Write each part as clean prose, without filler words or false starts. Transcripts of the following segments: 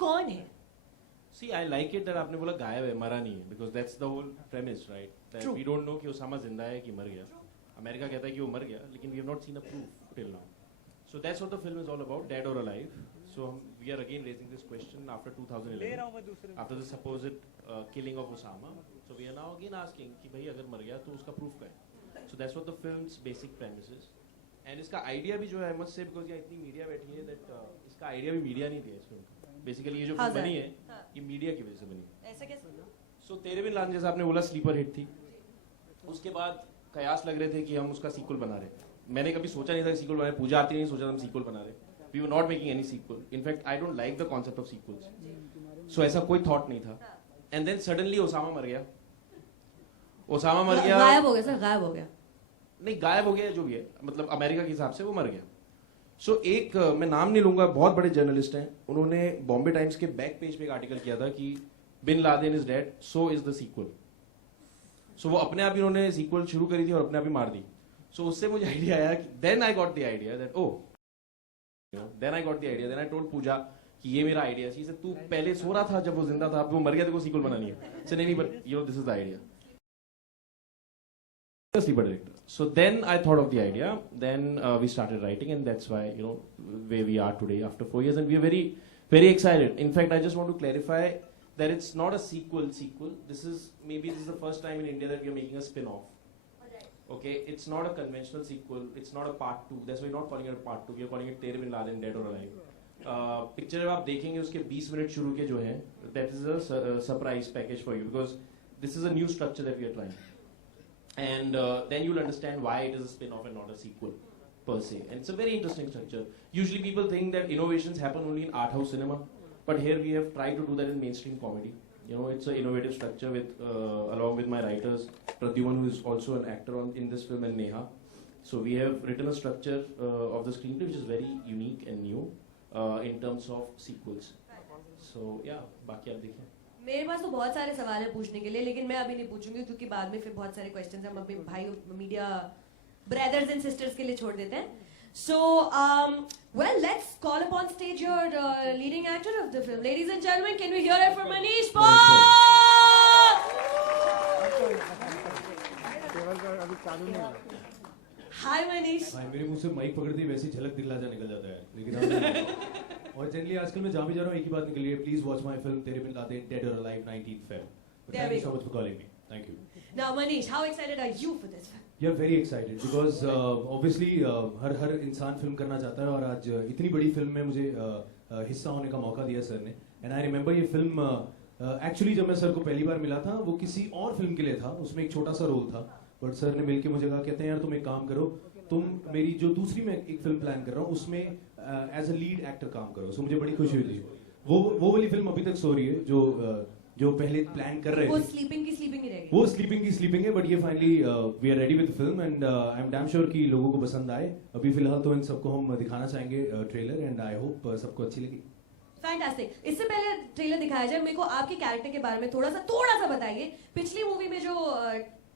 कौन है? See, I like it that आपने बोला गायब है, मरा नहीं है, because that's the whole premise, right? That True. we don't know कि ओसामा जिंदा है कि मर गया. अमेरिका कहता है कि वो मर गया, लेकिन we have not seen a proof till now. So that's what the film is all about, dead or alive. So we are again raising this question after 2011, after the supposed killing of Osama. So we are now again asking कि भाई अगर मर गया तो उसका proof क्या है? So that's what the film's basic premise is. And इसका idea भी जो है, I must say, because यहाँ इतनी media बैठी है, that इसका idea भी media नहीं दिया इस film को. Basically ये जो film बनी है, ये मीडिया की वजह से बनी है. ऐसा कैसे? सो तेरे बिन लान जैसा आपने बोला स्लीपर हिट थी. उसके बाद कयास लग रहे थे कि हम उसका सीक्वल बना रहे. मैंने कभी सोचा नहीं था कि सीक्वल बनाए. पूजा आती नहीं सोचा था हम सीक्वल बना रहे. We were not making any sequel. In fact I don't like the concept of sequels. So ऐसा कोई थॉट नहीं था. एंड देन सडनली ओसामा मर गया. ओसामा मर गया. गायब हो गया सर, गायब हो गया. नहीं, गायब हो गया जो भी है, मतलब अमेरिका के हिसाब से वो मर गया. सो एक मैं नाम नहीं लूंगा, बहुत बड़े जर्नलिस्ट हैं, उन्होंने बॉम्बे टाइम्स के बैक पेज पे एक आर्टिकल किया था कि bin Laden is dead, so is the sequel. So वो अपने आप ही उन्होंने सीक्वल शुरू करी थी और अपने आप ही मार दी. सो उससे मुझे आइडिया आया कि then I got the idea that then I got the idea, then I told Pooja कि ये मेरा आइडिया है. तू पहले सो रहा था जब वो जिंदा था, अब वो मर गया तो को सीक्वल बनानी है. सो नहीं but you know this is the idea. Sleeper director. So then I thought of the idea. Then we started writing, and that's why where we are today after 4 years, and we are very, very excited. In fact, I just want to clarify that it's not a sequel. This is the first time in India that we are making a spin-off. Okay, it's not a conventional sequel. It's not a part 2. That's why we're not calling it a part 2. We are calling it Tere Bin Laden Dead or Alive. Picture जब आप देखेंगे उसके 20 minute शुरू के जो हैं, that is a surprise package for you because this is a new structure that we are trying. And then you'll understand why it is a spin-off and not a sequel per se. And it's a very interesting structure. Usually people think that innovations happen only in art house cinema, but here we have tried to do that in mainstream comedy. It's an innovative structure with along with my writers, Pradyuman, who is also an actor in this film, and Neha. So we have written a structure of the screenplay which is very unique and new in terms of sequels. So yeah, बाकी आप देखिए. मेरे पास तो बहुत सारे सवाल हैं पूछने के लिए, लेकिन मैं अभी नहीं पूछूंगी क्योंकि बाद में फिर बहुत सारे क्वेश्चंस हम अपने भाई मीडिया ब्रदर्स एंड सिस्टर्स के लिए छोड़ देते हैं. So well, let's call upon stage your leading actor of the film. Ladies and gentleman, can we hear it from Manish Paul? Hi Manish. मेरे मुंह से माइक पकड़ती वैसी झलक दिखला जा निकल जाता है, लेकिन और जनरली आजकल मैं जहाँ भी जा रहा हूँ एक ही बात निकली है, प्लीज वॉच माय फिल्म तेरे बिन लादेन डेड और alive 19th Feb. Thank you so much for calling me. Thank you. Now Manish, how excited are you for this film? Yeah, very excited because obviously हर इंसान film करना चाहता है और आज इतनी बड़ी फिल्म में मुझे हिस्सा होने का मौका दिया सर ने. एंड आई रिमेंबर ये फिल्म एक्चुअली जब मैं सर को पहली बार मिला था वो किसी और फिल्म के लिए था, उसमें एक छोटा सा रोल था, बट सर ने मिलके मुझे कहा, कहते हैं यार तुम एक काम करो, तुम मेरी जो दूसरी मैं एक फिल्म प्लान कर रहा हूँ उसमें एज अ लीड एक्टर काम करो. सो मुझे बड़ी खुशी हुई थी. वो वाली फिल्म अभी तक सो रही है जो पहले प्लान कर रहे थे. वो स्लीपिंग की स्लीपिंग ही रहेगी. वो स्लीपिंग है, बट ये finally we are ready with film and I am damn sure कि लोगों को पसंद आए. अभी फिलहाल तो इन सबको हम दिखाना चाहेंगे ट्रेलर एंड आई होप सबको अच्छी लगी. फैंटास्टिक. इससे पहले ट्रेलर दिखाया जाए, मेरे को आपके कैरेक्टर के बारे में थोड़ा सा बताइए. पिछली मूवी में जो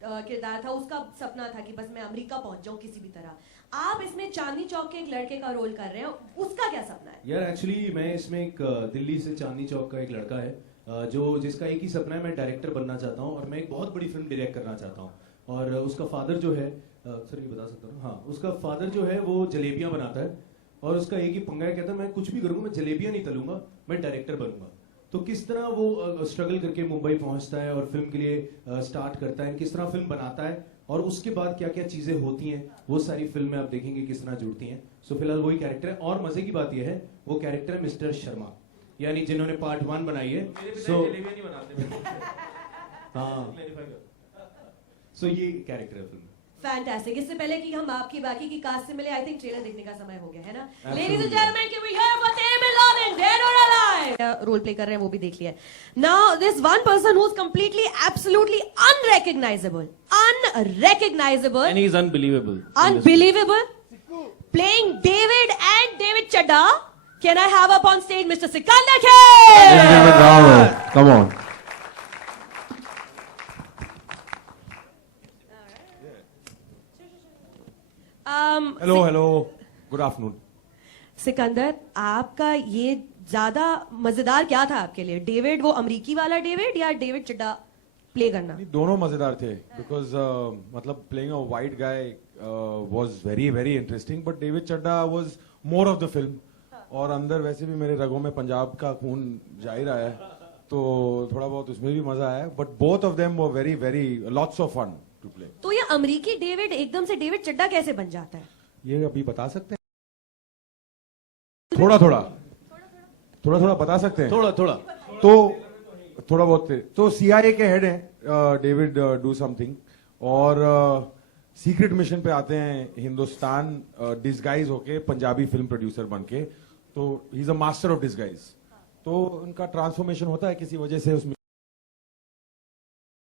किरदार था उसका सपना था कि बस मैं अमेरिका पहुंच जाऊं किसी भी तरह. आप इसमें चांदनी चौक के एक लड़के का रोल कर रहे हैं, उसका क्या सपना है? यार एक्चुअली मैं इसमें एक दिल्ली से चांदनी चौक का एक लड़का है जिसका एक ही सपना है, मैं डायरेक्टर बनना चाहता हूँ और मैं एक बहुत बड़ी फिल्म डायरेक्ट करना चाहता हूँ. और उसका फादर जो है सर ये बता सकता हूँ, हाँ, उसका फादर जो है वो जलेबियाँ बनाता है और उसका एक ही पंगा है, कहता है मैं कुछ भी करूँगा, मैं जलेबियाँ नहीं तलूंगा, मैं डायरेक्टर बनूंगा. तो किस तरह वो स्ट्रगल करके मुंबई पहुंचता है और फिल्म के लिए स्टार्ट करता है, किस तरह फिल्म बनाता है और उसके बाद क्या क्या चीजें होती हैं, वो सारी फिल्म में आप देखेंगे किस तरह जुड़ती हैं. सो फिलहाल वही कैरेक्टर है और मजे की बात यह है वो कैरेक्टर है मिस्टर शर्मा, यानी जिन्होंने पार्ट 1 बनाई है. सो ये कैरेक्टर है फिल्म. फैंटास्टिक. इससे पहले कि हम आपकी बाकी की कास्ट से मिले, आई थिंक ट्रेलर देखने का समय हो गया है ना. Ladies and gentleman, can we hear for Tere Bin Laden dead और अलाइव? रोल प्ले कर रहे हैं वो भी देख लिया. Now this one person who is completely absolutely unrecognisable and he is unbelievable. Playing David and David Chadda. Can I have up on stage Mr. Sikandar Kher? Come on. Hello. Good afternoon. Sikandar, आपका ये ज्यादा मजेदार क्या था आपके लिए? David, वो अमेरिकी वाला डेविड, या डेविड चड्डा प्ले करना? नहीं, दोनों मजेदार थे बिकॉज मतलब playing a white guy was very very interesting, but David Chadda was more of the film, और अंदर वैसे भी मेरे रगों में पंजाब का खून जा ही रहा है, तो थोड़ा बहुत उसमें भी मजा आया, but both of them were very very lots of fun to play. तो ये अमेरिकी डेविड एकदम से डेविड चड्डा कैसे बन जाता है? ये अभी बता सकते हैं? थोड़ा थोड़ा बता सकते हैं? थोड़ा तो थोड़ा बहुत थे। तो सीआईए के हेड हैं डेविड डू समथिंग, और सीक्रेट मिशन पे आते हैं हिंदुस्तान डिस्गाइज होके पंजाबी फिल्म प्रोड्यूसर बन के, तो he is a master of disguise. तो उनका ट्रांसफॉर्मेशन होता है किसी वजह से उसमें।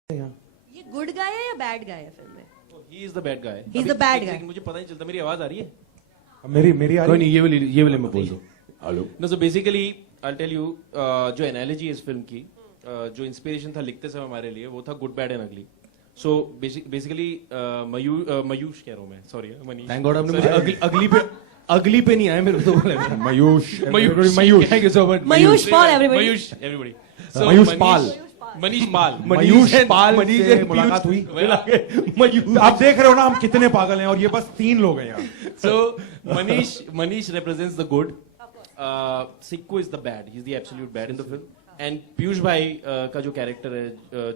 ये गुड गाय है या बैड गाय है फिल्म में? He is the bad guy. He is the bad guy. मुझे पता नहीं चलता, मेरी आवाज आ रही है? मेरी आ कोई रही? नहीं, ये वाले मैं बोल दूं। Hello. No, so basically, I'll tell you, जो एनालॉजी है इस फिल्म की, जो इंस्पिरेशन था लिखते समय हमारे लिए, वो था गुड बैड एंड अगली। सो बेसिकली मयूष कह रहा हूँ मैं, सॉरी मनीष। थैंक गॉड आपने मुझे अगली पे नहीं आया मेरे को, तो बोला Mayush Mayush, thank you so much. Mayush Pal, everybody. Mayush everybody. Mayush Pal. Manish Pal. Mayush Pal Manish से and मुलाकात हुई। मयूष। आप देख रहे हो ना हम कितने पागल हैं, और ये बस 3 लोग हैं यहाँ। So Manish represents the good. Sikku is the bad. He's the absolute bad in the film. And Piyush भाई का जो कैरेक्टर है,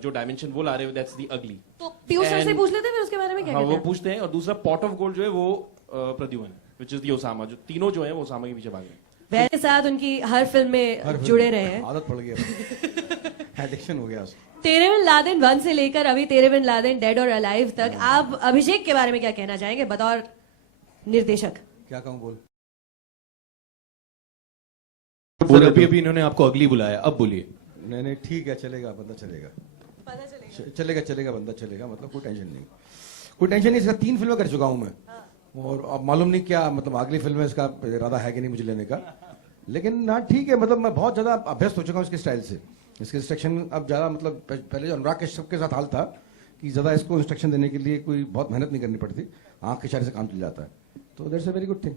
जो डायमेंशन वो ला रहे हो, that's the ugly. तो पीयूष सर से And- पूछ लेते हैं फिर उसके बारे में क्या हाँ, कहते वो हैं? पूछते हैं। और दूसरा पॉट ऑफ गोल्ड जो है वो Pradyuman, which is the Osama, जो तीनों जो है वो ओसामा के पीछे भाग रहे हैं। वैसे साथ उनकी हर फिल्म में जुड़े रहे हैं। आदत पड़ गया, एडिक्शन हो गया उसको। तेरे बिन लादेन 1 से लेकर अभी तेरे बिन लादेन डेड और अलाइव तक, आप अभिषेक के बारे में क्या कहना चाहेंगे बतौर निर्देशक? क्या कहूँ बोल। सर अभी इन्होंने आपको अगली बुलाया, अब बोलिए। नहीं ठीक है, चलेगा, बंदा चलेगा, चलेगा बंदा चलेगा, मतलब कोई टेंशन नहीं। इसका 3 फिल्में कर चुका हूं मैं, और अब मालूम नहीं क्या मतलब अगली फिल्म में इसका इरादा है कि नहीं मुझे लेने का, लेकिन ना ठीक है, मतलब मैं बहुत ज्यादा अभ्यस्त हो चुका हूँ इसके स्टाइल से। इसके इंस्ट्रक्शन अब ज्यादा, मतलब पहले जो अनुराग कश्यप के साथ हाल था कि ज्यादा इसको इंस्ट्रक्शन देने के लिए कोई बहुत मेहनत नहीं करनी पड़ती, आंख के इशारे से काम चल जाता है, तो that's a very good thing.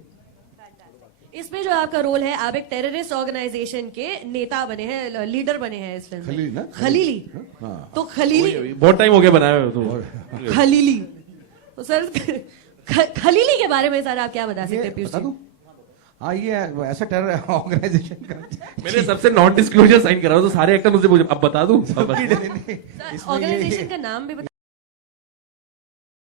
इसमें जो आपका रोल है, आप एक टेररिस्ट ऑर्गेनाइजेशन के नेता बने हैं, लीडर बने हैं इस फिल्म में। खलीली ना? खलीली। हाँ। तो खलीली, बहुत टाइम हो गया बनाए हुए तो। खलीली, तो सर खलीली के बारे में सर आप क्या बता सकते हैं पीयूष बता जी? दूं? हाँ, ये ऐसा टेरर ऑर्गेनाइजेशन का मैंने सबसे नॉन डिस्क्लोजर साइन करा, तो सारे एक्टर मुझसे पूछे, अब बता दूं? ऑर्गेनाइजेशन का नाम भी बता।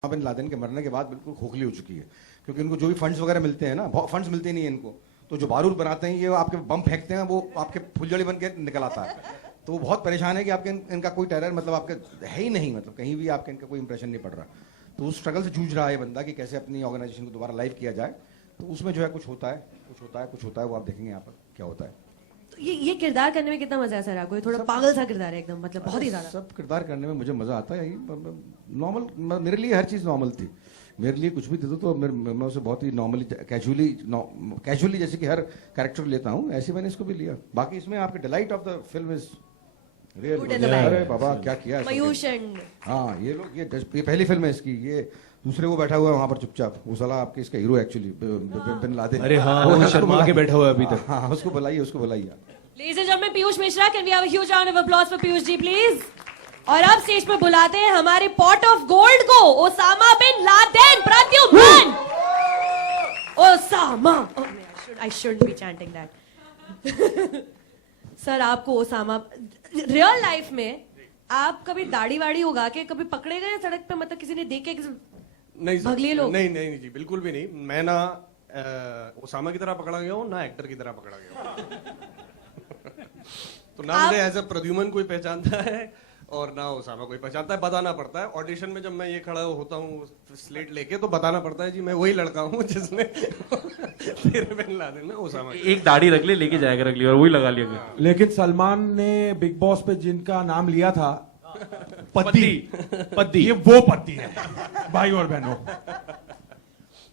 बिन लादेन के मरने के बाद बिल्कुल खोखली हो चुकी है, क्योंकि इनको जो भी फंड्स वगैरह मिलते हैं ना, बहुत फंड्स मिलते नहीं है इनको, तो जो बारूद बनाते हैं ये आपके बम फेंकते हैं, वो आपके फुलझड़ी बन के निकल आता है, तो वो बहुत परेशान है कि आपके इनका कोई टेरर मतलब आपके है ही नहीं, मतलब कहीं भी आपके इनका कोई इंप्रेशन नहीं पड़ रहा, तो उस स्ट्रगल से जूझ रहा है बंदा कि कैसे अपनी ऑर्गेनाइजेशन को दोबारा लाइव किया जाए, तो उसमें जो है कुछ होता है, वो आप देखेंगे यहाँ पर क्या होता है। तो ये किरदार करने में कितना मजा है सर आपको? ये थोड़ा पागल सा किरदार है एकदम, मतलब बहुत ही ज्यादा। सब किरदार करने में मुझे मजा आता है, नॉर्मल, मेरे लिए हर चीज नॉर्मल थी, मेरे लिए कुछ भी दे दो तो मैं उसे बहुत ही नॉर्मली कैजुअली जैसे कि हर कैरेक्टर लेता हूँ, ऐसे मैंने इसको भी लिया। बाकी इसमें आपके delight of the film is Good and the bad. अरे बाबा क्या किया है मयूष इसने। एंड हाँ, ये लोग, ये पहली फिल्म है इसकी, ये दूसरे वो बैठा हुआ है वहां पर चुपचाप, वो साला आपके इसका हीरो एक्चुअली बिन लादेन। अरे हाँ, वो शर्मा के बैठा हुआ है अभी तक। हाँ, उसको बुलाइए। Ladies and gentlemen, Piyush Mishra, can we have a huge round of applause for Piyush ji please? और अब स्टेज पर बुलाते हैं हमारे पॉट ऑफ गोल्ड को, Osama bin Laden Pradyuman. Osama, I shouldn't be chanting that. Sir आपको ओसामा, रियल लाइफ में आप कभी दाढ़ी वाड़ी उगा के कभी पकड़े गए सड़क पे, मतलब किसी ने देखे नहीं सर, भगलिए लोग? नहीं जी, बिल्कुल भी नहीं। मैं ना ओसामा की तरह पकड़ा गया हूँ, ना एक्टर की तरह पकड़ा गया हूँ। तो ना मुझे एज अ प्रद्युमन कोई पहचानता है और ना ओसामा कोई पहचानता है। बताना पड़ता है ऑडिशन में, जब मैं ये खड़ा होता हूँ स्लेट लेके, तो बताना पड़ता है जी मैं वही लड़का हूँ जिसने तेरे बिन लादेन में ओसामा। एक दाढ़ी रख ले, लेके जाएगा अगली, और वही लगा लिया। लेकिन सलमान ने बिग बॉस पे जिनका नाम लिया था पद्दी, ये वो पद्दी है भाई और बहनों।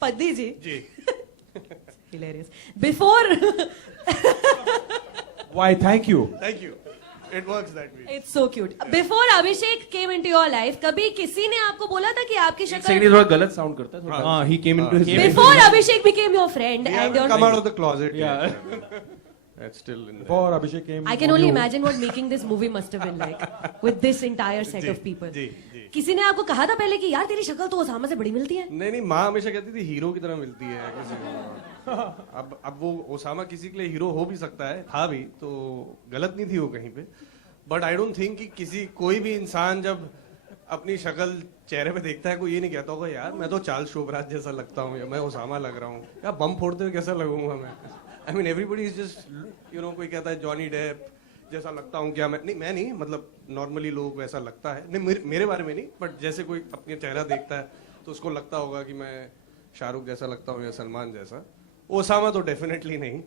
पद्दी जी जी hilarious. Before why thank you. Thank you. It works that way. It's so cute. Before Abhishek came into your life, कभी किसी ने आपको बोला था कि आपकी सेकंड शक्ल थोड़ा गलत साउंड करता है थोड़ा हाँ, he came into his Before Abhishek became your friend We and haven't come your out of the closet. Yeah. Yet. That's still in there. Before Abhishek came, I can only imagine what making this movie must have been like with this entire set of people. जी जी किसी ने आपको कहा था पहले कि यार तेरी शक्ल तो ओसामा से बड़ी मिलती है? नहीं नहीं, माँ हमेशा कहती थी हीरो की तरह मिलती है किसी को। अब वो ओसामा किसी के लिए हीरो हो भी सकता है, था भी, तो गलत नहीं थी वो कहीं पे। बट आई डोंट थिंक कि कोई भी इंसान जब अपनी शक्ल चेहरे पे देखता है, कोई ये नहीं कहता होगा यार मैं तो चार्ल्स शोबराज जैसा लगता हूँ या मैं ओसामा लग रहा हूँ, या बम फोड़ते हुए कैसा लगूंगा मैं। I mean everybody is just कोई कहता है जॉनी डेप जैसा लगता हूँ क्या, मैं नहीं, मतलब नॉर्मली लोग वैसा लगता है, नहीं मेरे बारे में नहीं, बट जैसे कोई अपने चेहरा देखता है तो उसको लगता होगा कि मैं शाहरुख जैसा लगता हूँ या सलमान जैसा। ओसामा तो डेफिनेटली नहीं।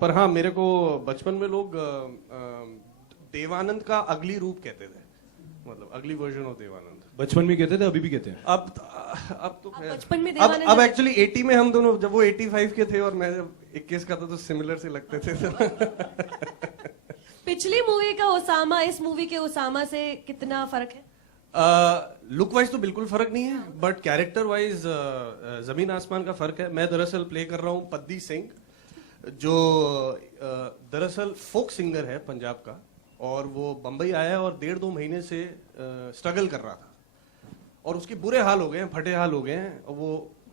पर हाँ, मेरे को बचपन में लोग देवानंद का अगली रूप कहते थे, मतलब अगली वर्जन ऑफ देवानंद। बचपन में कहते थे, अभी भी कहते हैं। अब तो खैर, बचपन में अब देवानंद एक्चुअली 80 में हम दोनों, जब वो 85 के थे और मैं जब 21 का था, तो सिमिलर से लगते थे। पिछली मूवी का ओसामा इस मूवी के ओसामा से कितना फर्क है? लुक वाइज तो बिल्कुल फर्क नहीं है, बट कैरेक्टर वाइज जमीन आसमान का फर्क है। मैं दरअसल प्ले कर रहा हूँ पद्दी सिंह, जो दरअसल फोक सिंगर है पंजाब का, और वो बंबई आया और 1.5-2 महीने से स्ट्रगल कर रहा था, और उसके बुरे हाल हो गए हैं, फटे हाल हो गए हैं, और वो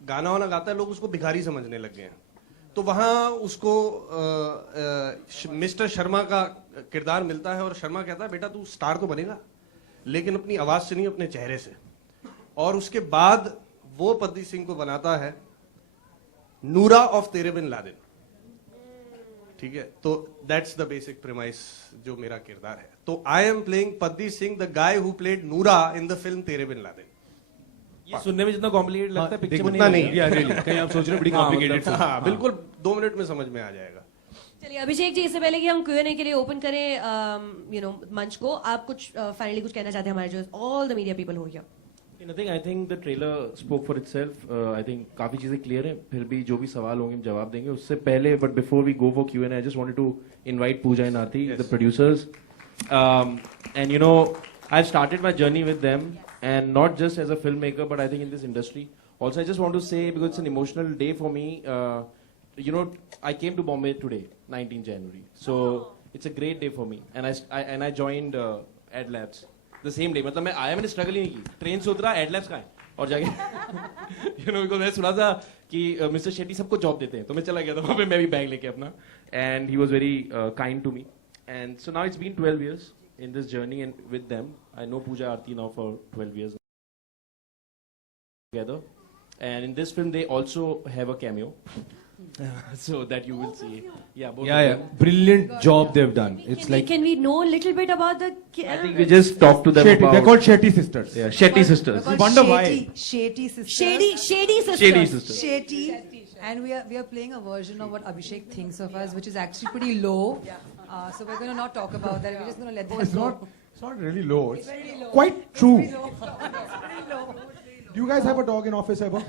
गाना वाना गाता है, लोग उसको भिखारी समझने लग गए हैं। तो वहां उसको मिस्टर शर्मा का किरदार मिलता है, और शर्मा कहता है बेटा तू स्टार तो बनेगा लेकिन अपनी आवाज से नहीं, अपने चेहरे से। और उसके बाद वो पद्दी सिंह को बनाता है नूरा ऑफ तेरे बिन लादेन, ठीक है। तो दैट्स द बेसिक प्रीमाइस जो मेरा किरदार है। तो I am playing पद्दी Singh, the guy who played नूरा इन द फिल्म तेरे बिन लादेन। ये सुनने में जितना कॉम्प्लिकेटेड लगता है पिक्चर में उतना नहीं नहीं। Yeah, really. कहीं आप सोच रहे हो बड़ी कॉम्प्लिकेटेड। हाँ, बिल्कुल 2 मिनट में समझ में आ जाएगा। चलिए अभिषेक जी, इससे पहले कि हम Q&A के लिए ओपन करें मंच को, आप कुछ फाइनली कुछ कहना चाहते हैं हमारे जो ऑल द मीडिया पीपल हो here? Nothing, I think the trailer spoke for itself. I think काफी चीजें क्लियर हैं, फिर भी जो भी सवाल होंगे हम जवाब देंगे। उससे पहले, but before we go for Q&A, I just wanted to invite Puja and Aarti, the producers, and I've started my journey with them, and not just as a filmmaker, but I think in this industry. Also, I just want to say, because it's an emotional day for me, I came to Bombay today, 19 January. So it's a great day for me, and I joined Ad Labs the same day. मतलब मैं आया, मैंने struggle ही नहीं की, train से उतरा, Ad Labs कहाँ है, और जाके because मैं सुना था कि मिस्टर शेट्टी सबको जॉब देते हैं, तो मैं चला गया था वहाँ पे, मैं भी बैग लेके अपना, and he was very kind to me, and so now it's been 12 years in this journey and with them. I know Pooja Aarti now for 12 years together, and in this film they also have a cameo, so that you will see. Yeah, both of Yeah. them. Brilliant job they've done. It's like can we know a little bit about the I think we just talked to them Shetty. about. They're called Shetty sisters. Yeah, Shetty sisters. We're called Wonder why. Shetty sisters. shady sisters. Shady sisters. Shetty. And we are playing a version of what Abhishek thinks of us, which is actually pretty low. So we're going to not talk about that. We're just going to let that go. It's not really low. It's Very low. quite true. Very low. It's very low. Do you guys have a dog in office ever?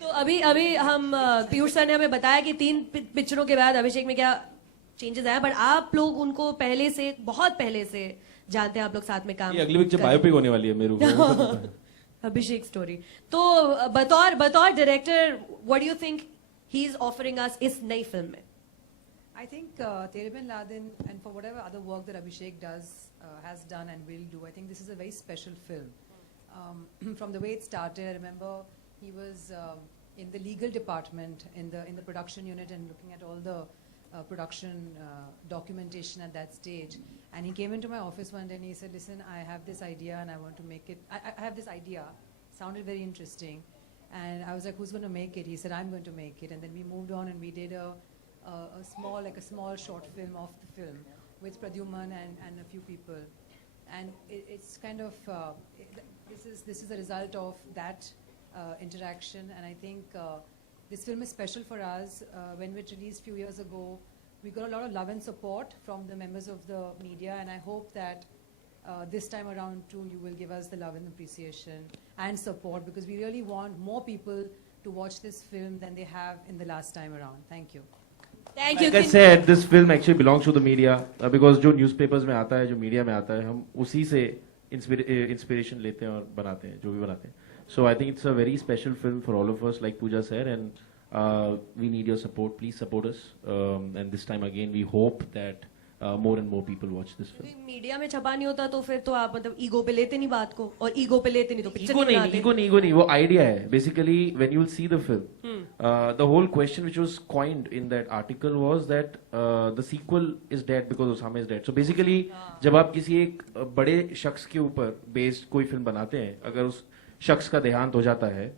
तो अभी हम Piyush sir ने हमें बताया कि 3 पिक्चरों के बाद अभिषेक में क्या चेंजेस आया, बट आप लोग उनको पहले से, बहुत पहले से जानते हैं, आप लोग साथ में काम ये अगली पिक्चर बायोपिक होने वाली है मेरू। अभिषेक स्टोरी। तो बतौर director, what do you think he is offering us इस नई फिल्म में? I think Tere Bin Laden, and for whatever other work that Abhishek has done and will do, I think this is a very special film. From the way it started, I remember he was in the legal department in the production unit and looking at all the production documentation at that stage. And he came into my office one day and he said, "Listen, I have this idea and I want to make it. I have this idea. Sounded very interesting." And I was like, "Who's going to make it?" He said, "I'm going to make it." And then we moved on and we did a small short film of the film with Pradyuman and a few people, and it's kind of this is a result of that interaction, and I think this film is special for us. When it released a few years ago, we got a lot of love and support from the members of the media, and I hope that this time around too you will give us the love and appreciation and support, because we really want more people to watch this film than they have in the last time around. Thank you. Thank you. Like I said, this film actually belongs to the media because जो newspapers में आता है, जो media में आता है, हम उसी से inspiration लेते हैं और बनाते हैं, जो भी बनाते हैं. So I think it's a very special film for all of us, like Pooja said, and we need your support. Please support us. And this time again, we hope that more and more people watch this film. Media में छपा नहीं होता तो फिर तो आप मतलब ego पे लेते नहीं बात को, और ईगो पे लेते नहीं तो पिक्चर Ego नहीं नहीं, बनाते. ego नहीं, वो idea है. Basically, when you'll see the film, the whole question which was coined in that article was that the sequel is dead because Osama is dead. So basically, जब आप किसी एक बड़े शख्स के ऊपर based कोई फिल्म बनाते हैं, अगर उस शख्स का देहांत हो जाता है,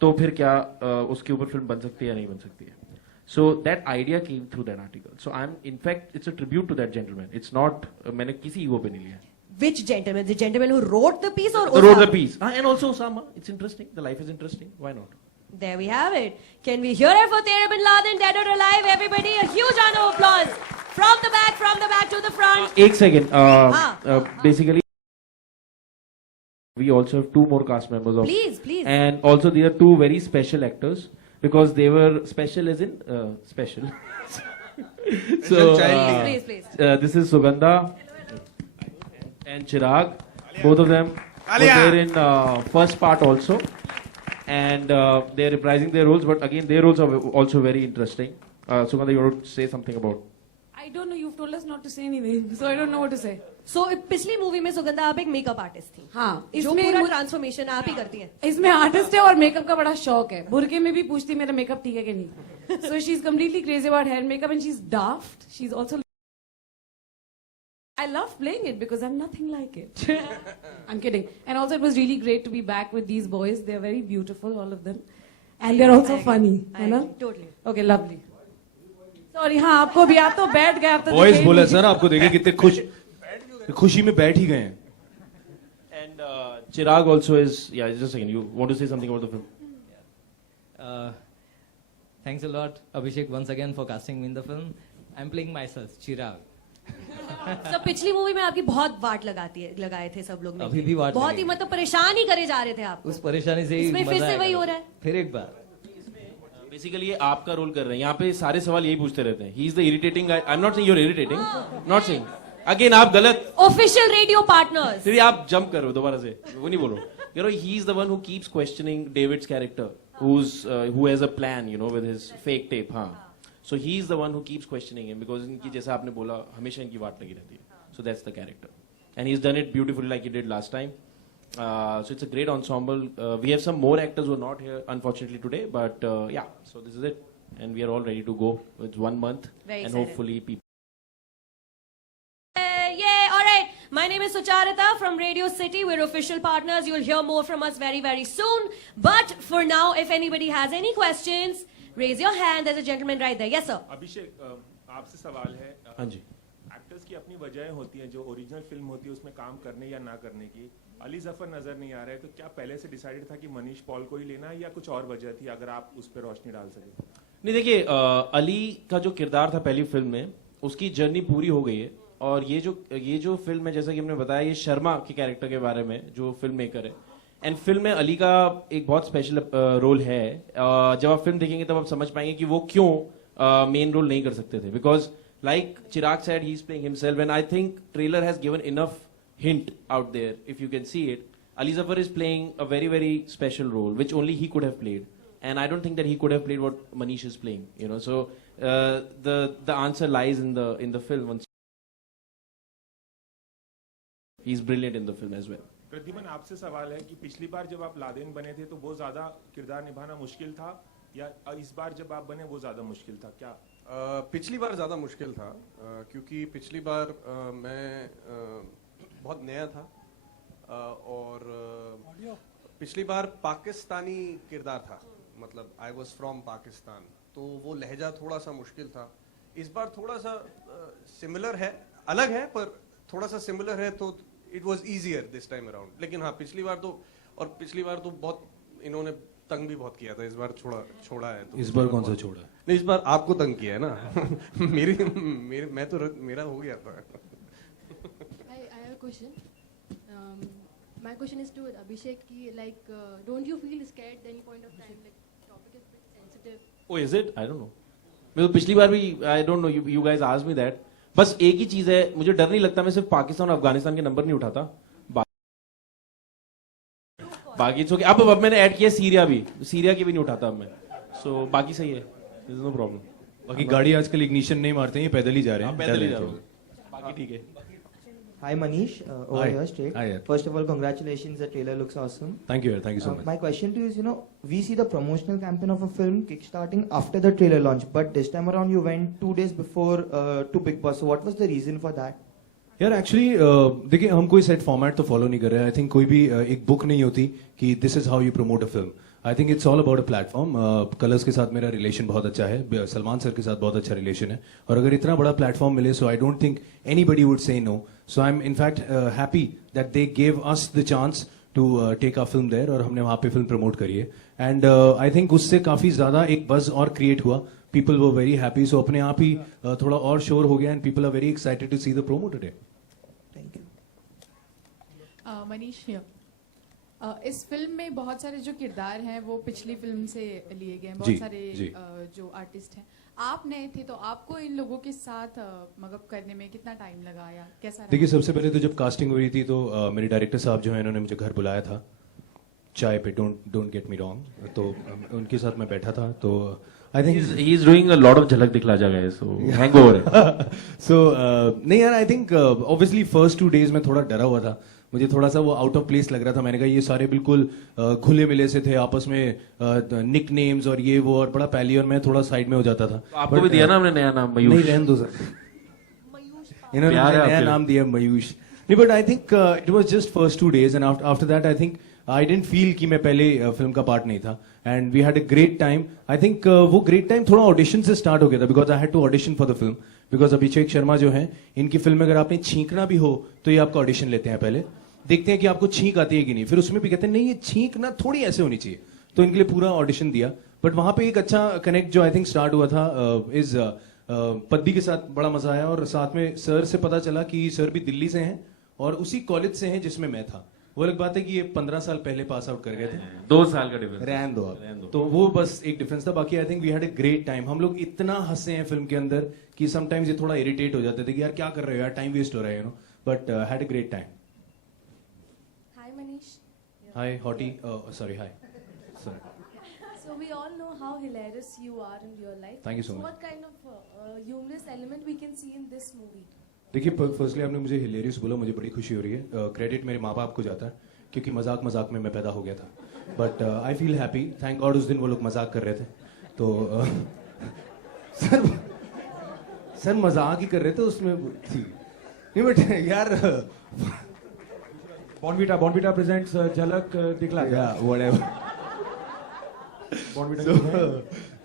तो फिर क्या उसके ऊपर फिल्म बन सकती है या नहीं बन सकती है? So that idea came through that article. So in fact, it's a tribute to that gentleman. It's not, मैंने किसी ego पे नहीं लिया. Which gentleman? The gentleman who wrote the piece or Who wrote Osama? the piece. And also Osama. It's interesting. The life is interesting. Why not? There we have it. Can we hear it for Tahir bin Laden, dead or alive? Everybody, a huge round of applause. From the back to the front. एक second. Basically, we also have two more cast members of. Please. And also there are two very special actors because they were special as in special. So Please. this is Sugandha and Chirag. Both of them were there in first part also, and they're reprising their roles. But again, their roles are also very interesting. Sugandha, you want to say something about? I don't know. You've told us not to say anything, so I don't know what to say. So पिछली movie में सुगंधा आप एक makeup artist थी. हाँ, जो इसमें पूरा transformation आप ही करती हैं. इसमें आर्टिस्ट है और मेकअप का बड़ा शौक है. बुरके में भी पूछती मेरा मेकअप ठीक है कि नहीं. So she's completely crazy about hair and makeup, and she's daft. She's also. I love playing it because I'm nothing like it. I'm kidding. And also, it was really great to be back with these boys. They're very beautiful, all of them, and they're also funny. I है ना? agree, totally. Okay, lovely. Sorry, हाँ आपको भी आप तो बैठ गए आप तो बॉयज देखे ही बोला नहीं. सर आपको देखे कितने खुशी में बैठ ही गए हैं. And Chirag also is. Yeah, just a second. You want to say something about the film? Thanks a lot, Abhishek, once again for casting me in the film. I'm playing myself, Chirag. So पिछली movie में आपकी बहुत वाट लगाए थे सब लोग ने. अभी भी वाट बहुत ही लगेगी. मतलब परेशान ही करे जा रहे थे आप. उस परेशानी से ही इसमें फिर मजा से आएगा. वही हो रहा है. फिर एक बार. Basically, ये आपका रोल कर रहे हैं. यहाँ पे सारे सवाल यही पूछते रहते हैं. He is the irritating guy. I'm not saying you're irritating. Not saying. Again, आप गलत. Official radio partners. फिर आप जंप कर रहे हो दोबारा से. वो नहीं बोलो. You know, he is the one who keeps questioning David's character, who has a plan, you know, with his fake tape. हाँ. So he is the one who keeps questioning him because इनकी जैसा आपने बोला हमेशा इनकी वाट लगी रहती है. So that's the character, and he's done it beautifully like he did last time. So it's a great ensemble. We have some more actors who are not here unfortunately today, but yeah. So this is it, and we are all ready to go. It's 1 month, Very and excited. hopefully people. Yeah, all right. My name is Sucharita from Radio City. We're official partners. You'll hear more from us very, very soon. But for now, if anybody has any questions, raise your hand. There's a gentleman right there. Yes, sir. अभिषेक आपसे सवाल है. हाँ जी. Actors की अपनी वजहें होती हैं जो original film होती है उसमें काम करने या ना करने की. अली जफर नजर नहीं आ रहा है तो क्या पहले से डिसाइडेड था कि मनीष पॉल को ही लेना है या कुछ और वजह थी? अगर आप उस पर रोशनी डाल सके. नहीं देखिए, अली का जो किरदार था पहली फिल्म में उसकी जर्नी पूरी हो गई है, और ये जो फिल्म है जैसा कि हमने बताया ये शर्मा के कैरेक्टर के बारे में जो फिल्म मेकर है, एंड फिल्म में अली का एक बहुत स्पेशल रोल है. जब आप फिल्म देखेंगे तब आप समझ पाएंगे कि वो क्यों मेन रोल नहीं कर सकते थे, because like Chirag said he is playing himself, and I think trailer has given enough hint out there if you can see it. Ali Zafar is playing a very, very special role which only he could have played, and I don't think that he could have played what Manish is playing, you know. So the answer lies in the film. He's brilliant in the film as well. Pradyuman आपसे सवाल है कि पिछली बार जब आप Laden बने थे तो बहुत ज्यादा किरदार निभाना मुश्किल था या इस बार जब आप बने वो ज्यादा मुश्किल था क्या? पिछली बार ज़्यादा मुश्किल था क्योंकि पिछली बार मैं बहुत नया था और पिछली बार पाकिस्तानी किरदार था, मतलब आई वॉज फ्रॉम पाकिस्तान, तो वो लहजा थोड़ा सा मुश्किल था. इस बार थोड़ा सा सिमिलर है, अलग है पर थोड़ा सा सिमिलर है, तो it was easier this time around. लेकिन हाँ पिछली बार तो बहुत इन्होंने तंग भी बहुत किया था. इस बार छोड़ा है. तो इस बार कौन सा छोड़ा? नहीं, इस बार आपको तंग किया है ना. मेरा हो गया था. I have a question. My question is to Abhishek. Like, don't you feel scared at any point of time? Like, topic is pretty sensitive. Oh, is it? I don't know. मैं तो पिछली बार भी I don't know you guys asked me that. बस एक ही चीज है, मुझे डर नहीं लगता. मैं सिर्फ पाकिस्तान और अफगानिस्तान के नंबर नहीं उठाता. बाकी तो अब मैंने ऐड किया सीरिया भी. सीरिया के भी नहीं उठाता अब मैं. सो बाकी सही है. There is no problem. बाकी गाड़ी आजकल इग्निशन नहीं मारते हैं, ये पैदल ही जा रहे हैं. पैदल ही जा रहे हैं. बाकी ठीक है. Hi Manish, over Hi. here straight. Hi, yeah. First of all, congratulations, the trailer looks awesome. Thank you so much. My question to you is, we see the promotional campaign of a film kickstarting after the trailer launch, but this time around you went 2 days before to Big Boss. So what was the reason for that? यार actually देखिए, हम कोई set format तो follow नहीं कर रहे हैं. I think कोई भी एक बुक नहीं होती कि this is how you promote a film. I think it's all about a platform. Colours के साथ मेरा रिलेशन बहुत अच्छा है, सलमान सर के साथ बहुत अच्छा रिलेशन है, और अगर इतना बड़ा प्लेटफॉर्म मिले, so I don't think anybody would say no. So I am in fact happy that they gave us the chance to take our film there, और हमने वहां पे फिल्म प्रमोट करी है. एंड आई थिंक उससे काफी ज्यादा एक बज और क्रिएट हुआ. People were very happy. So अपने आप ही थोड़ा और शोर हो गया, and people are very excited to see the promo today. Thank you. Manish here. इस फिल्म में बहुत सारे जो किरदार हैं वो पिछली फिल्म से लिए गए हैं. बहुत सारे जो आर्टिस्ट हैं. आप नए थे तो आपको इन लोगों के साथ मतलब करने में कितना टाइम लगा या कैसा रहा? देखिए, सबसे पहले तो जब कास्टिंग हो रही थी तो मेरे डायरेक्टर साहब जो है, इन्होंने मुझे घर बुलाया था चाय पे. Don't get me wrong. तो उनके साथ मैं बैठा था. तो I think he is doing a lot of झलक दिखला जा गए. सो हैंगओवर है. सो नहीं यार, I think obviously first 2 days में थोड़ा डरा हुआ था. मुझे थोड़ा सा वो आउट ऑफ प्लेस लग रहा था. मैंने कहा ये सारे बिल्कुल खुले मिले से थे आपस में, निक नेम्स और ये वो, और बड़ा पहली, और मैं थोड़ा साइड में हो जाता था. आपको भी दिया ना हमने नया नाम मयूष. नहीं, रहने दो सर. इन्होंने नया नाम दिया मयूष. नहीं, but I think it was just first 2 days, and after that I think I didn't feel कि मैं पहले फिल्म का पार्ट नहीं था. And we had a great time. I think वो ग्रेट टाइम थोड़ा ऑडिशन से स्टार्ट हो गया था, because I had to audition for the film. Because Abhishek Sharma जो है, इनकी फिल्म में अगर आपने छींकना भी हो तो ये आपका ऑडिशन लेते हैं. पहले देखते हैं कि आपको छींक आती है कि नहीं, फिर उसमें भी कहते हैं नहीं ये छींक ना थोड़ी ऐसे होनी चाहिए. तो इनके लिए पूरा ऑडिशन दिया. बट वहां पे एक अच्छा कनेक्ट जो आई थिंक स्टार्ट हुआ था इज पद्दी के साथ. बड़ा मजा आया, और साथ में सर से पता चला कि सर भी दिल्ली से हैं और उसी कॉलेज से हैं जिसमें मैं था. वो अलग बात है कि ये 15 साल पहले पास आउट कर गए थे. 2 साल का डिफरेंस. रहन दो आप. तो वो बस एक डिफरेंस था. बाकी I think we had a great time. हम लोग इतना हंसे हैं फिल्म के अंदर कि समटाइम्स ये थोड़ा इरिटेट हो जाते थे कि यार क्या कर रहे हो यार, टाइम वेस्ट हो रहा है, but had a great time. Hi Manish. Hi hottie. Sorry, hi. So we all know how hilarious you are in real life. Thank you so much. What kind of humorous element we can see in this movie? देखिए, firstly आपने मुझे hilarious बोला, मुझे बड़ी खुशी हो रही है. क्रेडिट मेरे माँ बाप को जाता है, क्योंकि मजाक मजाक में मैं पैदा हो गया था. But I feel happy. Thank God उस दिन वो लोग मजाक कर रहे थे. तो सर मजाक ही कर रहे थे उसमें. नहीं बट यार, बॉर्नविटा प्रेजेंट्स झलक दिखला जा. व्हाटएवर.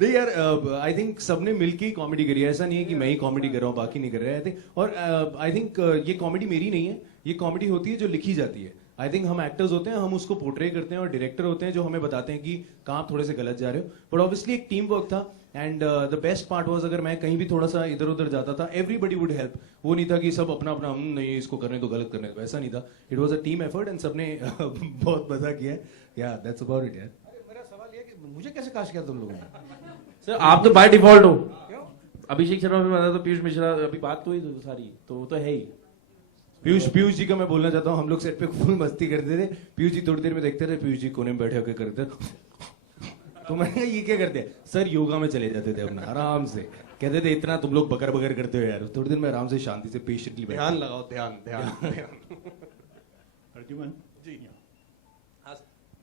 नहीं यार, आई थिंक सबने मिलके ही कॉमेडी करी है. ऐसा नहीं है कि मैं ही कॉमेडी कर रहा हूँ बाकी नहीं कर रहे हैं. आई थिंक, और आई थिंक ये कॉमेडी मेरी नहीं है, ये कॉमेडी होती है जो लिखी जाती है. आई थिंक हम एक्टर्स होते हैं, हम उसको पोर्ट्रे करते हैं, और डायरेक्टर होते हैं जो हमें बताते हैं कि कहाँ आप थोड़े से गलत जा रहे हो. बट ऑब्वियसली एक टीम वर्क था. And the best part was, अगर मैं कहीं भी थोड़ा सा इधर उधर जाता था, एवरीबडी वुड हेल्प. वो नहीं था कि सब अपना अपना, हम नहीं इसको करने तो गलत करने, वैसा नहीं था. It was a team effort, and सबने बहुत मजा किया. या दैट्स अबाउट इट यार. मेरा सवाल ये है कि मुझे कैसे कास्ट किया तुम लोगों ने? सर आप तो बाय डिफॉल्ट हो. अभिषेक शर्मा भी बता, तो पीयूष मिश्रा, अभी बात तो हुई सारी, तो वो तो है ही. पीयूष जी का मैं बोलना चाहता हूँ, हम लोग सेट पे फुल मस्ती करते थे. पीयूष जी थोड़ी देर में देखते थे, पीयूष जी कोने में बैठे होकर करते. तो मैंने कहा ये क्या करते हैं सर? योगा में चले जाते थे अपना आराम से. कहते थे इतना तुम लोग बकर बकर करते हो यार. थोड़ी देर में आराम से शांति से पेशेंटली ध्यान लगाओ. ध्यान ध्यान ध्यान. अर्जुमन जी,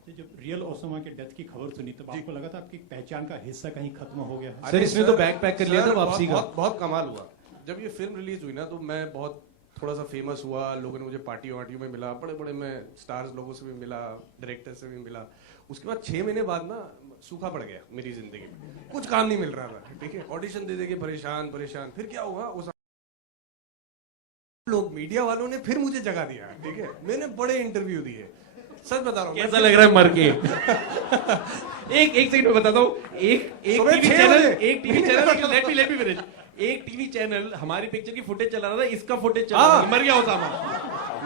जब रियल ओसामा के डेथ की खबर सुनी तब आपको लगा था आपकी पहचान का हिस्सा कहीं खत्म हो गया है? सर इसने तो बैग पैक कर लिया था वापसी का. बहुत कमाल हुआ. जब ये फिल्म रिलीज हुई ना, तो मैं बहुत थोड़ा सा फेमस हुआ. लोगों ने मुझे पार्टियों वार्टियों में मिला, बड़े बड़े मैं स्टार्स लोगों से भी मिला, डायरेक्टर से भी मिला. उसके बाद 6 महीने बाद ना सूखा पड़ गया मेरी जिंदगी में. कुछ काम नहीं मिल रहा था. ठीक है, ऑडिशन दे के परेशान. फिर क्या हुआ, उस लोग मीडिया वालों ने फिर मुझे जगह दिया. ठीक है, मैंने बड़े इंटरव्यू दिए. सच बता रहा हूँ. कैसा लग रहा है मर के? एक सेकंड में बताता हूँ. एक टीवी चैनल एक टीवी चैनल हमारी पिक्चर की फुटेज चला रहा था, इसका फुटेज चला रहा था. मर गया ओसामा.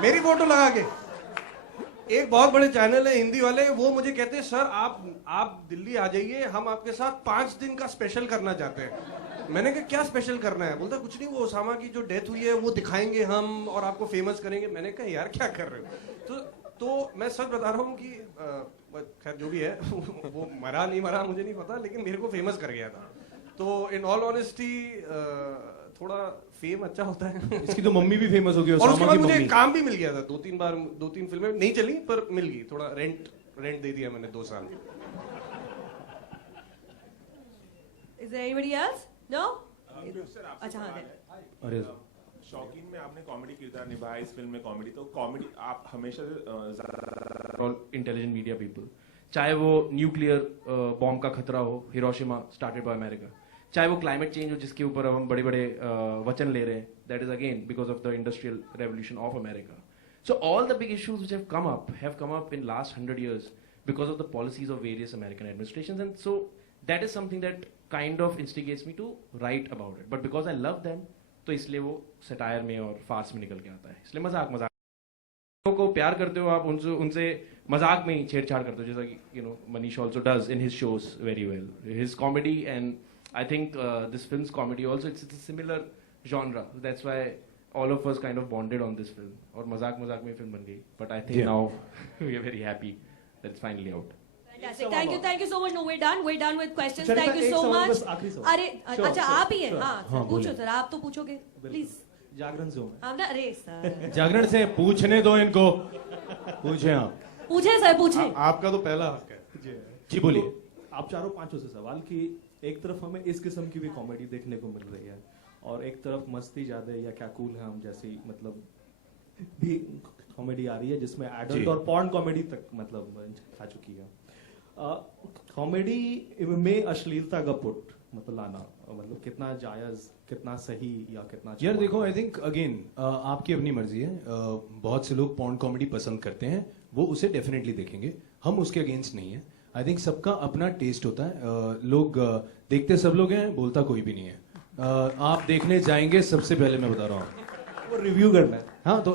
मेरी फोटो लगा के. एक बहुत बड़े चैनल है हिंदी वाले, वो मुझे कहते हैं सर आप दिल्ली आ जाइए, हम आपके साथ 5 दिन का स्पेशल करना चाहते हैं. मैंने कहा क्या स्पेशल करना है? बोलता कुछ नहीं, वो ओसामा की जो डेथ हुई है वो दिखाएंगे हम और आपको फेमस करेंगे। मैंने कहा यार क्या कर रहे हो? तो मैं सच बता रहा हूँ कि खैर जो भी है वो मरा नहीं मरा मुझे नहीं पता, लेकिन मेरे को फेमस कर गया था। तो इन ऑल ऑनेस्टी थोड़ा फेम अच्छा होता है। इसकी तो मम्मी भी फेमस हो गई, और उसके ओसामा बाद की मुझे मम्मी। काम भी मिल गया था 2-3 फिल्में नहीं चली पर मिल गई, थोड़ा रेंट दे दिया मैंने 2 साल। Is there anybody else? No? अच्छा हाँ अरे शौकीन में आपने कॉमेडी किरदार निभाया इस फिल्म में। कॉमेडी तो कॉमेडी आप हमेशा इंटेलिजेंट मीडिया पीपल, चाहे वो न्यूक्लियर बॉम्ब का खतरा हो, हिरोशिमा स्टार्टेड बाय अमेरिका, चाहे वो क्लाइमेट चेंज हो जिसके ऊपर अब हम बड़े बड़े वचन ले रहे हैं, that is again because of the industrial revolution of America. So all the big issues which have come up in last 100 years because of the policies of various American administrations, and so that is something that kind of instigates me to write about it. But because I love them, तो इसलिए वो satire में और फार्स में निकल के आता है. इसलिए मजाक लोगों को प्यार करते हो आप, उनसे मजाक में ही छेड़छाड़ करते हो, जैसा कि Manish also does in his shows very well. His comedy, and I think this film's comedy also, it's a similar genre. That's why all of us kind of bonded on this film. और मजाक में film बन गई. But I think now we are very happy that it's finally out. Fantastic. Thank you so much. No, we're done with questions. चलिए, Thank you एक so सवाल much. बस आखिरी सवाल. अरे अच्छा आप ही हैं. हाँ हाँ, पूछो बोलिए. सर, आप तो पूछोगे प्लीज. जागरण से हूँ मैं. आप ना, अरे सर जागरण से पूछने दो इनको. पूछे आप. पूछे सर पूछे. आपका तो पहला हक है. जी बोलिए. आप चारों पांचों से सवाल कि एक तरफ हमें इस किस्म की भी कॉमेडी देखने को मिल रही है और एक तरफ मस्ती ज्यादा या क्या कूल है हम जैसी मतलब भी कॉमेडी आ रही है जिसमें एडल्ट और पॉर्न कॉमेडी तक मतलब आ चुकी है. कॉमेडी में अश्लीलता का पुट मतलब लाना मतलब कितना जायज, कितना सही या कितना यार देखो, आई थिंक अगेन आपकी अपनी मर्जी है. बहुत से लोग पॉर्न कॉमेडी पसंद करते हैं, वो उसे डेफिनेटली देखेंगे, हम उसके अगेंस्ट नहीं है. आई थिंक सबका अपना टेस्ट होता है. लोग देखते सब लोग हैं, बोलता कोई भी नहीं है. आप देखने जाएंगे सबसे पहले मैं बता रहा हूँ वो रिव्यू करना है. हाँ तो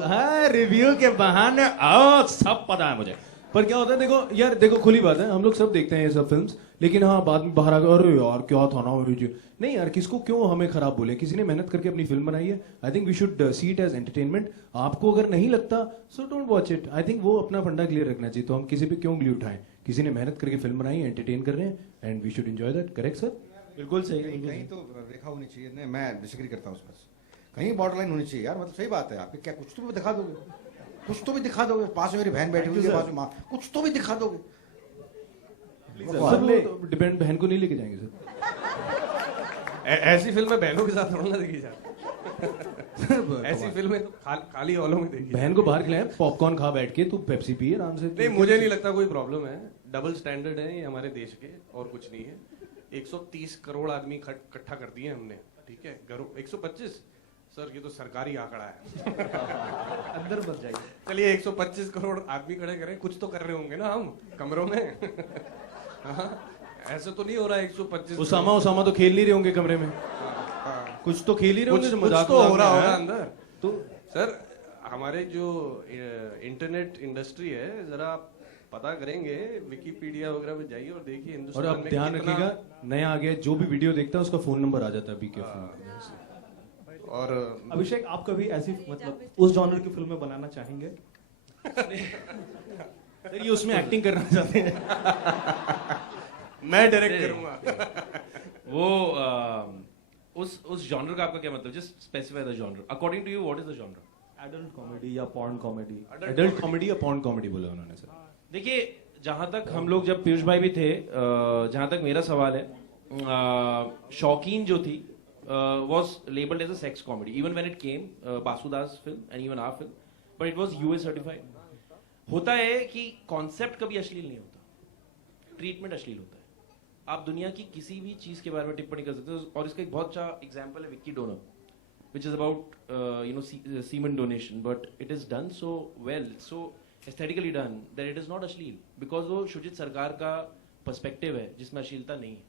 रिव्यू के बहाने आओ, सब पता है मुझे. पर क्या होता है, देखो यार, देखो खुली बात है, हम लोग सब देखते हैं ये सब फिल्म्स, लेकिन हाँ बाद में बाहर आ गए अरे यार क्या था ना. नहीं यार, किसको क्यों हमें खराब बोले, किसी ने मेहनत करके अपनी फिल्म बनाई है. I think we should see it as entertainment. आपको अगर नहीं लगता so don't watch it. I think वो अपना फंडा क्लियर रखना चाहिए. तो हम किसी पे क्यों उंगली उठाएं, किसी ने मेहनत करके फिल्म बनाई है, एंटरटेन कर रहे हैं, and we should enjoy that. Correct sir? बिल्कुल सही. कहीं तो रेखा होनी चाहिए. नहीं, मैं डिसएग्री करता हूँ उस पर. कहीं बॉर्डर लाइन होनी चाहिए यार. मतलब सही बात है आपकी. क्या कुछ तो भी दिखा दोगे, कुछ तो भी दिखा दोगे. पास में मेरी बहन बैठी हुई है, पास में माँ, कुछ तो भी दिखा दोगे. सर डिपेंड, बहन को नहीं लेके जाएंगे सर. ऐसी फिल्में बहनों के साथ थोड़ा ना देखी जाती. ऐसी फिल्में तो खाली हॉलों में देखी. बहन को बाहर खिलाए, पॉपकॉर्न खा बैठ के, तू पेप्सी पिए आराम से. नहीं, मुझे नहीं लगता कोई प्रॉब्लम है. डबल स्टैंडर्ड है ये हमारे देश के, और कुछ नहीं है. 130 करोड़ आदमी इकट्ठा कर दिए हमने, ठीक है. 125 सर, ये तो सरकारी आंकड़ा है. अंदर बच जाएगी. चलिए 125 करोड़ आदमी खड़े करें, कुछ तो कर रहे होंगे ना हम कमरों में. हाँ, ऐसे तो नहीं हो रहा है 125. उसामा तो खेल नहीं रहे होंगे कमरे में. कुछ तो खेल ही रहे होंगे. कुछ तो हो रहा होगा अंदर. तो सर हमारे जो इंटरनेट इंडस्ट्री है, जरा पता करेंगे, विकिपीडिया वगैरह में जाइए और देखिए हिंदुस्तान और में. अब ध्यान रखिएगा, नया आ गया, जो भी वीडियो देखता है उसका फोन नंबर आ जाता है. Be careful. और अभिषेक, आप कभी ऐसी मतलब उस जॉनर की फिल्में बनाना चाहेंगे? सर ये उसमें एक्टिंग करना चाहते हैं. मैं डायरेक्ट करूंगा. वो उस जॉनर का आपका क्या मतलब? Just specify the genre. According to you what is the genre? Adult comedy या पॉर्न कॉमेडी? एडल्ट कॉमेडी या पॉर्न कॉमेडी बोला उन्होंने सर. देखिए, जहां तक हम लोग, जब पीयूष भाई भी थे, जहां तक मेरा सवाल है, शौकीन जो थी was labeled as a sex comedy even when it came, बासुदास film and even our film, but it was US certified. होता है कि कॉन्सेप्ट कभी अश्लील नहीं होता, ट्रीटमेंट अश्लील होता है. आप दुनिया की किसी भी चीज के बारे में टिप्पणी कर सकते हो, और इसका एक बहुत अच्छा एग्जांपल है Vicky donor, which is about semen donation, but it is done so well, so aesthetically done that it is not अश्लील, because वो शुजित सरकार का पर्सपेक्टिव है जिसमें अश्लीलता नहीं है.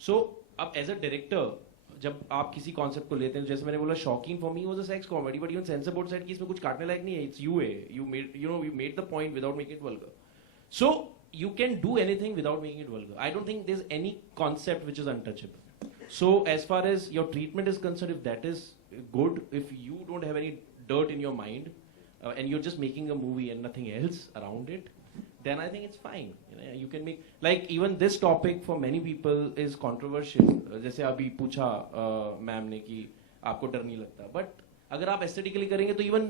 So अब एज अ डायरेक्टर जब आप किसी कॉन्सेप्ट को लेते हैं, जैसे मैंने बोला, shocking for me was a sex comedy, but even sensor board said कि इसमें कुछ काटने लायक नहीं है. It's you made the point without making it vulgar. So you can do anything without making it vulgar. I don't think there's any concept which is untouchable. So as far as your treatment is concerned, if that is good, if you don't have any dirt in your mind, and you're just making a movie and nothing else around it, then I think it's fine. You can make, like, even this topic for many people is controversial. जैसे अभी पूछा ma'am ने कि आपको डर नहीं लगता, but अगर आप एस्थेटिकली करेंगे तो इवन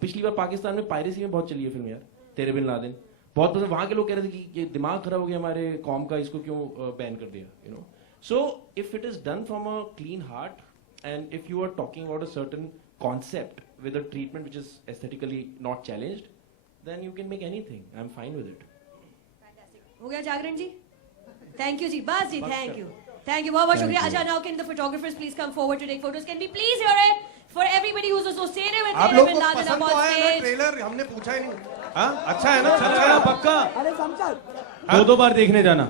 पिछली बार पाकिस्तान में पायरेसी में बहुत चली है फिल्म यार, तेरे बिन लादेन, बहुत पसंद, वहां के लोग कह रहे थे कि ये दिमाग खराब हो गया हमारे कॉम का, इसको क्यों बैन कर दिया, you know. So if it is done from a clean heart and if you are talking about a certain concept with a treatment which is aesthetically not challenged, then you can make anything. I'm fine with it. हो गया जागरण जी? Thank you जी, बस जी, thank you. Thank you, बहुत बहुत शुक्रिया. अच्छा, now can the photographers please come forward to take photos? Can we please hear it for everybody who's associated with आप Tere लोग Bin को Laden पसंद up तो on आया ना stage? ट्रेलर? हमने पूछा ही नहीं. हाँ, अच्छा है ना? अच्छा है पक्का. अरे समझा. दो बार देखने जाना.